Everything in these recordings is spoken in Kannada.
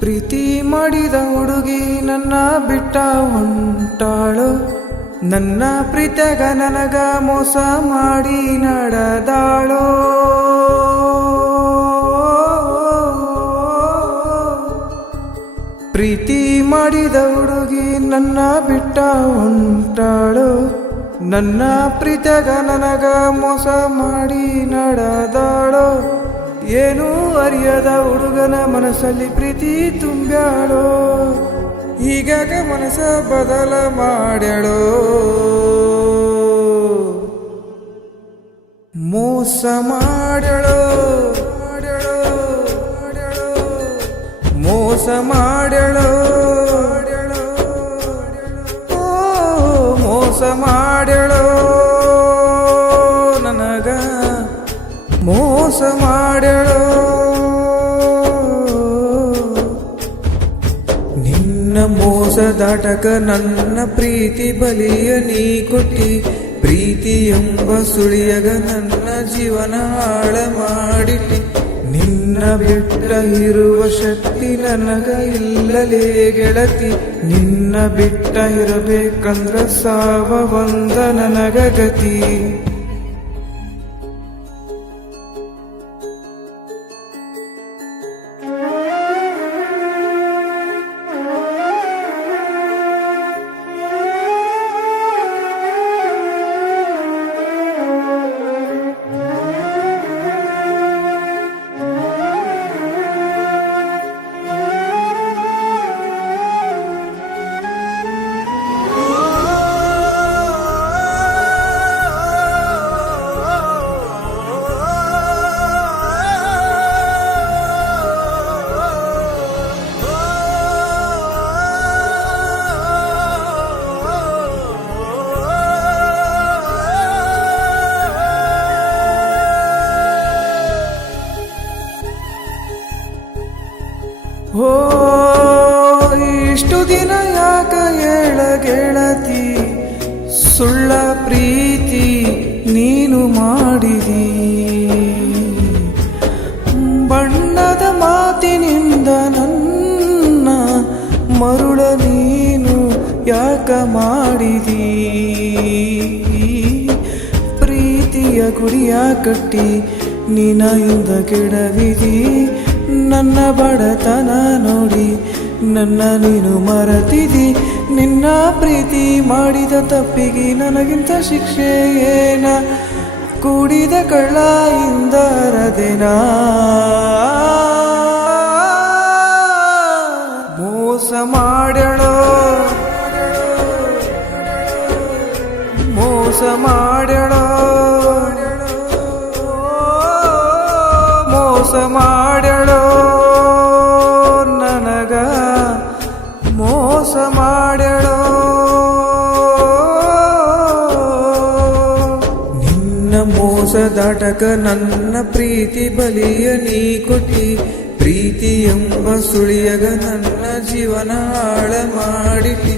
ಪ್ರೀತಿ ಮಾಡಿದ ಹುಡುಗಿ ನನ್ನ ಬಿಟ್ಟ ಹೊಂಟಾಳು. ನನ್ನ ಪ್ರೀತಿಯಾಗ ನನಗ ಮೋಸ ಮಾಡಿ ನಡೆದಾಳೋ. ಪ್ರೀತಿ ಮಾಡಿದ ಹುಡುಗಿ ನನ್ನ ಬಿಟ್ಟ ಹೊಂಟಾಳು. ನನ್ನ ಪ್ರೀತಿಯಾಗ ನನಗ ಮೋಸ ಮಾಡಿ ನಡೆದಾಳೋ. ಏನೂ ಅರಿಯದ ಹುಡುಗನ ಮನಸ್ಸಲ್ಲಿ ಪ್ರೀತಿ ತುಂಬ್ಯಾಳೋ. ಹೀಗಾಗ ಮನಸ್ಸ ಬದಲ ಮಾಡ್ಯಾಳೋ. ಮೋಸ ಮಾಡ್ಯಾಳೋ ಮೋಸ ಮಾಡ್ಯಾಳೋ. ಮೋಸ ಮಾಡ್ಯಾಳೋ ನನಗ ಮೋಸ ಮಾಡ್ಯಾಳೋ. ನಿನ್ನ ಮೋಸದಾಟಕ ನನ್ನ ಪ್ರೀತಿ ಬಲಿಯ ನೀ ಕೊಟ್ಟಿ. ಪ್ರೀತಿ ಎಂಬ ಸುಳಿಯಗ ನನ್ನ ಜೀವನ ಹಾಳ ಮಾಡಿಟ್ಟಿ. ನಿನ್ನ ಬಿಟ್ಟ ಇರುವ ಶಕ್ತಿ ನನಗ ಇಲ್ಲಲೇ ಗೆಳತಿ. ನಿನ್ನ ಬಿಟ್ಟ ಇರಬೇಕಂದ್ರ ಸಾವ ಬಂದ ನನಗ ಗತಿ. ಓ ಇಷ್ಟು ದಿನ ಯಾಕ ಹೇಳ ಗೆಳತಿ, ಸುಳ್ಳ ಪ್ರೀತಿ ನೀನು ಮಾಡಿದಿ. ಬಣ್ಣದ ಮಾತಿನಿಂದ ನನ್ನ ಮರುಳ ನೀನು ಯಾಕ ಮಾಡಿದಿ. ಪ್ರೀತಿಯ ಗುಡಿಯ ಕಟ್ಟಿ ನಿನ್ನಿಂದ ಕೆಡವಿದಿ. ನನ್ನ ಬಡತನ ನೋಡಿ ನನ್ನ ನೀನು ಮರೆತಿದಿ. ನಿನ್ನ ಪ್ರೀತಿ ಮಾಡಿದ ತಪ್ಪಿಗೆ ನನಗಿಂತ ಶಿಕ್ಷೆ ಏನ, ಕೂಡಿದ ಕಳ್ಳ ಇಂದರದೇನ. ಮೋಸ ಮಾಡ್ಯಾಳೋ ಮೋಸ ಮಾಡ್ಯಾಳೋ ಮೋಸ ಮಾಡ್ಯಾಳೋ ನನಗ ಮೋಸ ಮಾಡ್ಯಾಳೋ. ನಿನ್ನ ಮೋಸದಾಟಕ ನನ್ನ ಪ್ರೀತಿ ಬಲಿಯ ನೀ ಕೊಟ್ಟಿ. ಪ್ರೀತಿ ಎಂಬ ಸುಳಿಯಗ ನನ್ನ ಜೀವನ ಹಾಳ ಮಾಡಿಟ್ಟಿ.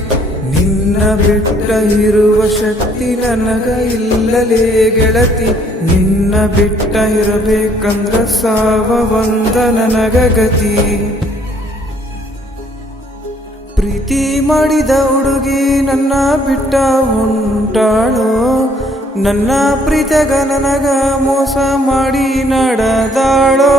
ನಿನ್ನ ಬಿಟ್ಟ ಇರುವ ಶಕ್ತಿ ನನಗ ಇಲ್ಲಲೇ ಗೆಳತಿ. ನಿನ್ನ ಬಿಟ್ಟ ಇರಬೇಕಂದ್ರ ಸಾವ ಬಂದ ನನಗ ಗತಿ. ಪ್ರೀತಿ ಮಾಡಿದ ಹುಡುಗಿ ನನ್ನ ಬಿಟ್ಟ ಹೊಂಟಾಳೋ. ನನ್ನ ಪ್ರೀತಿಯಾಗ ನನಗ ಮೋಸ ಮಾಡಿ ನಡೆದಾಳೋ.